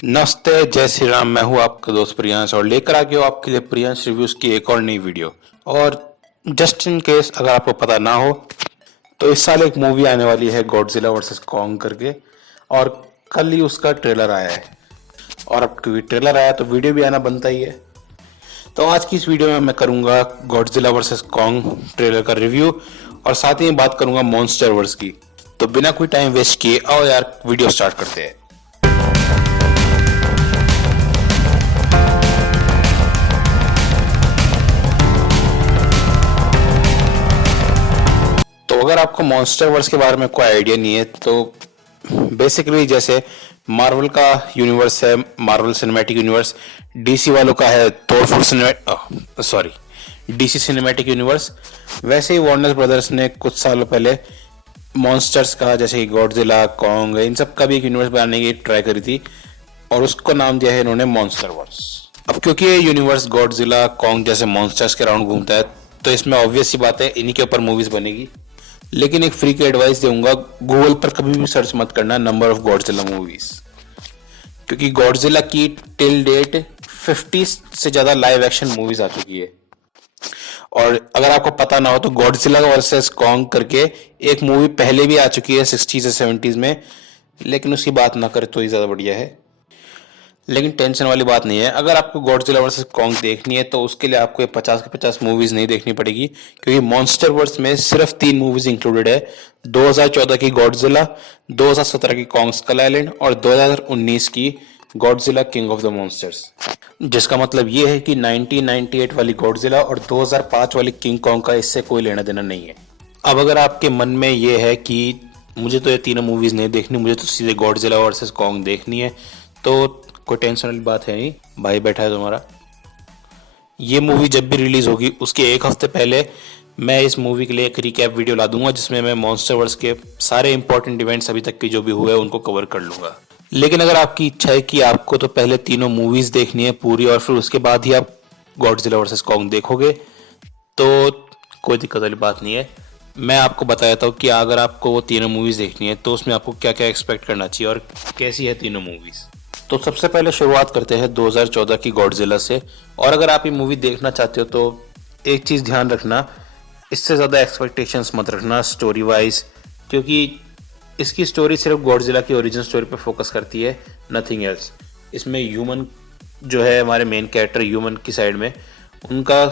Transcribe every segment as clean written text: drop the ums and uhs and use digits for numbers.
नमस्ते, जय श्री राम। मैं हूँ आपका दोस्त प्रियांश और लेकर आ गया हूँ आपके लिए प्रियांश रिव्यूज की एक और नई वीडियो। और जस्ट इन केस अगर आपको पता ना हो तो इस साल एक मूवी आने वाली है गॉडजिला वर्सेस कॉन्ग करके, और कल ही उसका ट्रेलर आया है। और अब क्योंकि ट्रेलर आया तो वीडियो भी आना बनता ही है। तो आज की इस वीडियो में मैं करूंगा गॉडजिला वर्सेस कॉन्ग ट्रेलर का रिव्यू और साथ ही बात करूंगा मॉन्स्टर वर्स की। तो बिना कोई टाइम वेस्ट किए आओ यार वीडियो स्टार्ट करते हैं। तो अगर आपको मॉन्स्टर वर्स के बारे में कोई आइडिया नहीं है तो बेसिकली जैसे मार्वल का यूनिवर्स है, मार्वल सिनेमैटिक यूनिवर्स, डीसी वालों का है डीसी सिनेमैटिक यूनिवर्स, वैसे ही वार्नर ब्रदर्स ने कुछ सालों पहले मॉन्स्टर्स का, जैसे कि गॉडजिला, कॉन्ग, इन सब का भी एक यूनिवर्स बनाने की ट्राई करी थी और उसको नाम दिया है इन्होंने मॉन्स्टर वर्स। अब क्योंकि ये यूनिवर्स गॉडजिला, कॉन्ग जैसे मॉन्स्टर्स के राउंड घूमता है तो इसमें ऑब्वियस सी बात है इन्हीं के ऊपर मूवीज बनेगी। लेकिन एक फ्री की एडवाइस दूंगा, गूगल पर कभी भी सर्च मत करना नंबर ऑफ गॉडजिला मूवीज, क्योंकि गॉडजिला की टिल डेट 50 से ज्यादा लाइव एक्शन मूवीज आ चुकी है। और अगर आपको पता ना हो तो गॉडजिला वर्सेस कॉन्ग करके एक मूवी पहले भी आ चुकी है 60s से 70s में, लेकिन उसकी बात ना करें तो ही ज्यादा बढ़िया है। लेकिन टेंशन वाली बात नहीं है, अगर आपको गॉडजिला वर्सेस कॉन्ग देखनी है तो उसके लिए आपको 50 के 50 मूवीज नहीं देखनी पड़ेगी, क्योंकि मॉन्स्टर वर्स में सिर्फ 3 मूवीज इंक्लूडेड है। 2014 की गॉडजिला, 2017 की कॉन्ग स्कल आइलैंड और 2019 की Godzilla king of the monsters. जिसका मतलब ये है कि 1998 वाली गॉडजिला और 2005 वाली किंग कॉन्ग का इससे कोई लेना देना नहीं है। अब अगर आपके मन में ये है कि मुझे तो ये तीनों मूवीज नहीं देखनी, मुझे तो सीधे गॉडजिला वर्सेस कॉन्ग देखनी है, तो कोई टेंशन वाली बात है नहीं, भाई बैठा है तुम्हारा। ये मूवी जब भी रिलीज होगी उसके एक हफ्ते पहले मैं इस मूवी के लिए एक रिकैप वीडियो ला दूंगा, जिसमें मैं मॉन्स्टरवर्स के सारे इंपॉर्टेंट इवेंट्स अभी तक के जो भी हुए उनको कवर कर लूंगा। लेकिन अगर आपकी इच्छा है कि आपको तो पहले तीनों मूवीज देखनी है पूरी और फिर उसके बाद ही आप गॉडजिला वर्सेस कॉन्ग देखोगे तो कोई दिक्कत वाली बात नहीं है। मैं आपको बताता हूँ कि अगर आपको वो तीनों मूवीज देखनी है तो उसमें आपको क्या क्या एक्सपेक्ट करना चाहिए और कैसी है तीनों मूवीज। तो सबसे पहले शुरुआत करते हैं 2014 की गॉडजिला से। और अगर आप ये मूवी देखना चाहते हो तो एक चीज़ ध्यान रखना, इससे ज़्यादा एक्सपेक्टेशंस मत रखना स्टोरी वाइज, क्योंकि इसकी स्टोरी सिर्फ गॉडजिला की ओरिजिन स्टोरी पे फोकस करती है, नथिंग एल्स। इसमें ह्यूमन जो है, हमारे मेन कैरेक्टर ह्यूमन की साइड में, उनका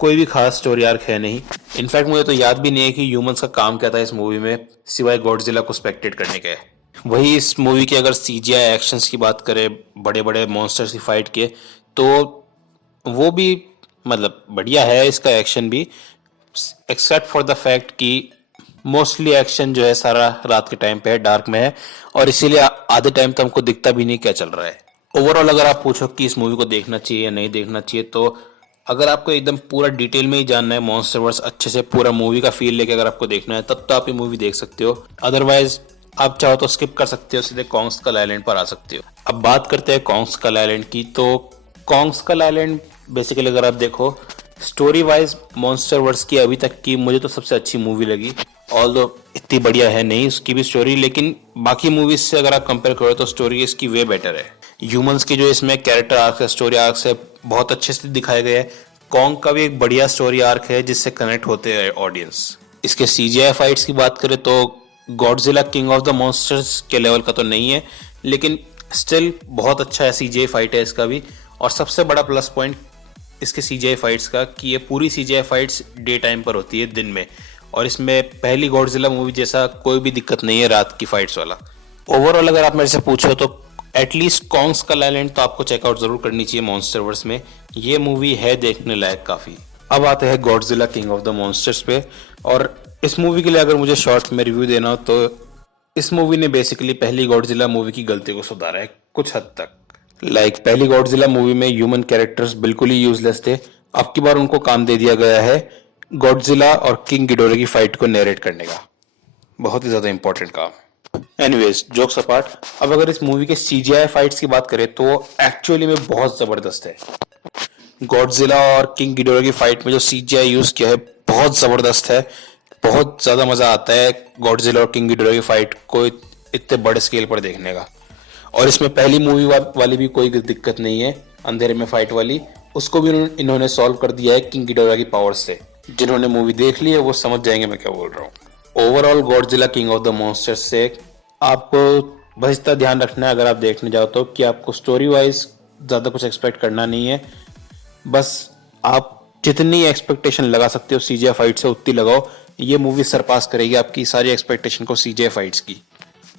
कोई भी खास स्टोरी आर्क है नहीं। इनफैक्ट मुझे तो याद भी नहीं है कि ह्यूमंस का काम क्या था इस मूवी में, सिवाय गॉडजिला को स्पेक्टेट करने का है। वही इस मूवी के अगर सीजीआई एक्शंस की बात करें, बड़े बड़े मॉन्स्टर्स की फाइट के, तो वो भी मतलब बढ़िया है इसका एक्शन भी, एक्सेप्ट फॉर द फैक्ट कि मोस्टली एक्शन जो है सारा रात के टाइम पे है, डार्क में है, और इसीलिए आधे टाइम तो हमको दिखता भी नहीं क्या चल रहा है। ओवरऑल अगर आप पूछो कि इस मूवी को देखना चाहिए या नहीं देखना चाहिए, तो अगर आपको एकदम पूरा डिटेल में ही जानना है, मॉन्स्टरवर्स अच्छे से पूरा मूवी का फील लेके अगर आपको देखना है, तब तो आप ये मूवी देख सकते हो। अदरवाइज आप चाहो तो स्किप कर सकते हो, सीधे कॉन्ग स्कल आइलैंड पर आ सकते हो। अब बात करते हैं कॉन्ग स्कल आइलैंड की। तो कॉन्ग स्कल आइलैंड बेसिकली अगर आप देखो स्टोरी वाइज मॉन्स्टरवर्स की अभी तक की मुझे तो सबसे अच्छी मूवी लगी। ऑल्दो इतनी बढ़िया है नहीं उसकी भी स्टोरी, लेकिन बाकी मूवीज से अगर आप कंपेयर करो तो स्टोरी इसकी वे बेटर है। ह्यूमंस की जो इसमें कैरेक्टर आर्क है, स्टोरी आर्क है, बहुत अच्छे से दिखाए गए हैं। कॉन्ग का भी एक बढ़िया स्टोरी आर्क है जिससे कनेक्ट होते हैं ऑडियंस। इसके सीजीआई फाइट्स की बात करें तो Godzilla king of the monsters के लेवल का तो नहीं है, लेकिन स्टिल बहुत अच्छा है सीजीआई फाइट है इसका भी। और सबसे बड़ा प्लस पॉइंट इसके सीजीआई फाइट्स का कि ये पूरी सीजीआई फाइट्स डे टाइम पर होती है, दिन में, और इसमें पहली गॉडजिला मूवी जैसा कोई भी दिक्कत नहीं है रात की फाइट्स वाला। ओवरऑल अगर आप मेरे से पूछो तो एटलीस्ट कॉन्ग स्कल आइलैंड तो आपको चेकआउट जरूर करनी चाहिए मॉन्स्टरवर्स में, ये मूवी है देखने लायक काफी। अब आते हैं Godzilla king of the monsters पे। और इस मूवी के लिए अगर मुझे शॉर्ट में रिव्यू देना हो तो इस मूवी ने बेसिकली पहली गॉडजिला मूवी की गलती को सुधारा है कुछ हद तक। पहली गॉडजिला मूवी में ह्यूमन कैरेक्टर्स बिल्कुल ही यूजलेस थे, अब की बार उनको काम दे दिया गया है गॉडजिला और किंग गिडोरा की फाइट को नरेट करने का, बहुत ही ज्यादा इंपॉर्टेंट काम। एनीवेज जोक्स अपार्ट, अब अगर इस मूवी के सीजीआई फाइट्स की बात करें तो एक्चुअली में बहुत जबरदस्त है। गॉडजिला और किंग गिडोरा की फाइट में जो सीजीआई यूज किया है बहुत जबरदस्त है, बहुत ज्यादा मजा आता है गॉडजिला और किंग गिडोरा की फाइट को इतने बड़े स्केल पर देखने का। और इसमें पहली मूवी वाली भी कोई दिक्कत नहीं है, अंधेरे में फाइट वाली, उसको भी इन्होंने सॉल्व कर दिया है किंग गिडोरा की पावर से। जिन्होंने मूवी देख ली है वो समझ जाएंगे मैं क्या बोल रहा हूँ। Overall Godzilla king of the monsters से आपको बस इतना ध्यान रखना है अगर आप देखने जाओ तो, कि आपको स्टोरी वाइज ज़्यादा कुछ एक्सपेक्ट करना नहीं है। बस आप जितनी एक्सपेक्टेशन लगा सकते हो सीजीआई फाइट से उतनी लगाओ, ये मूवी सरपास करेगी आपकी सारी एक्सपेक्टेशन को सीजीआई फाइट्स की।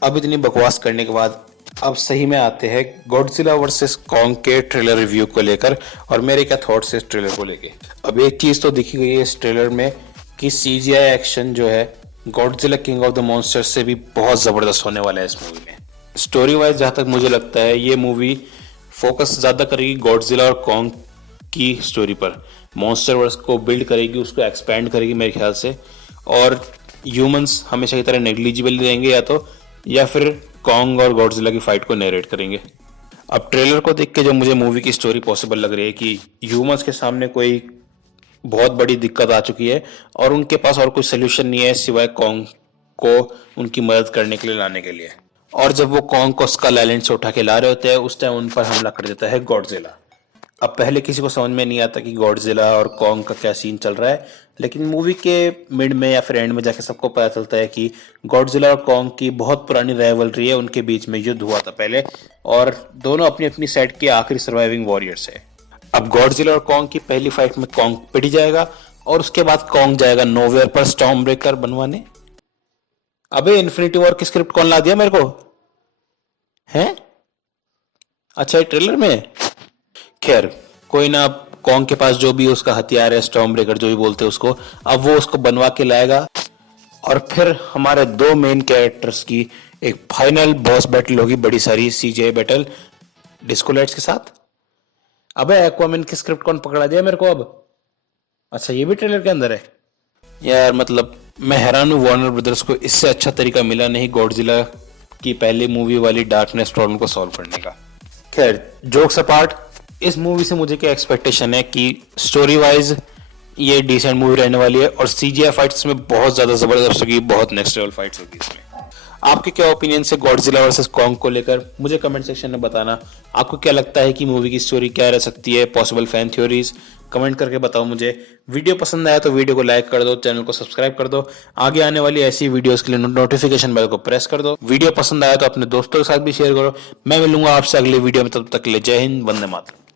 अब इतनी बकवास करने के बाद अब सही में आते हैं गॉडजिला वर्सेस कॉन्ग के ट्रेलर रिव्यू को लेकर और मेरे क्या थॉट्स है इस ट्रेलर को लेकर। अब एक चीज तो दिखी गई है इस ट्रेलर में कि सीजीआई एक्शन जो है Godzilla king of the monsters से भी बहुत जबरदस्त होने वाला है इस मूवी में। स्टोरी वाइज जहां तक मुझे लगता है ये मूवी फोकस ज्यादा करेगी गॉडजिला और कॉन्ग की स्टोरी पर, मॉन्स्टर वर्स को बिल्ड करेगी, उसको एक्सपैंड करेगी मेरे ख्याल से, और ह्यूमंस हमेशा की तरह नेग्लिजिबल रहेंगे या फिर कॉन्ग और गॉडजिला की फाइट को नरेट करेंगे। अब ट्रेलर को देख के जो मुझे मूवी की स्टोरी पॉसिबल लग रही है कि ह्यूमंस के सामने कोई बहुत बड़ी दिक्कत आ चुकी है और उनके पास और कोई सोल्यूशन नहीं है सिवाय कॉन्ग को उनकी मदद करने के लिए लाने के लिए। और जब वो कॉन्ग को स्कल आइलैंड से उठा के ला रहे होते हैं उस टाइम उन पर हमला कर देता है गॉडजिला। अब पहले किसी को समझ में नहीं आता कि गॉडजिला और कॉन्ग का क्या सीन चल रहा है, लेकिन मूवी के मिड में या फिर एंड में जाके सबको पता चलता है कि गॉडजिला और कॉन्ग की बहुत पुरानी राइवलरी है, उनके बीच में युद्ध हुआ था पहले और दोनों अपनी अपनी साइड के आखिरी सर्वाइविंग वॉरियर्स है। अब गॉडजिला और कॉन्ग की पहली फाइट में कॉन्ग पिट जाएगा और उसके बाद कॉन्ग जाएगा नोवेयर पर स्टॉर्म ब्रेकर बनवाने। अबे इन्फिनिटी वॉर की स्क्रिप्ट कौन ला दिया मेरे को है? अच्छा ये ट्रेलर में। खैर कोई ना, कॉन्ग के पास जो भी उसका हथियार है स्टॉर्म ब्रेकर जो भी बोलते हैं उसको, अब वो उसको बनवा के लाएगा और फिर हमारे दो मेन कैरेक्टर्स की एक फाइनल बॉस बैटल होगी, बड़ी सारी सीजीआई बैटल डिस्को लाइट्स के साथ। अबे एक्वामैन की स्क्रिप्ट कौन पकड़ा दिया मेरे को अब? अच्छा ये भी ट्रेलर के अंदर है यार। मतलब मैं हैरान हूँ, वार्नर ब्रदर्स को इससे अच्छा तरीका मिला नहीं गॉडजिला की पहली मूवी वाली डार्कनेस प्रॉब्लम को सॉल्व करने का। खैर जोक्स अपार्ट, इस मूवी से मुझे क्या एक्सपेक्टेशन है कि स्टोरी वाइज ये डिसेंट मूवी रहने वाली है और सीजीआई फाइट्स में बहुत ज्यादा जबरदस्त होगी, बहुत नेक्स्ट लेवल फाइट्स होगी इसमें। आपके क्या ओपिनियन है गॉडजिला वर्सेस कॉन्ग को लेकर मुझे कमेंट सेक्शन में बताना। आपको क्या लगता है कि मूवी की स्टोरी क्या रह सकती है, पॉसिबल फैन थ्योरीज कमेंट करके बताओ मुझे। वीडियो पसंद आया तो वीडियो को लाइक कर दो, चैनल को सब्सक्राइब कर दो, आगे आने वाली ऐसी वीडियोस के लिए नोटिफिकेशन बेल को प्रेस कर दो। वीडियो पसंद आया तो अपने दोस्तों के साथ भी शेयर करो। मैं मिलूंगा आपसे अगले वीडियो में, तब तक के लिए जय हिंद, वंदे मातरम।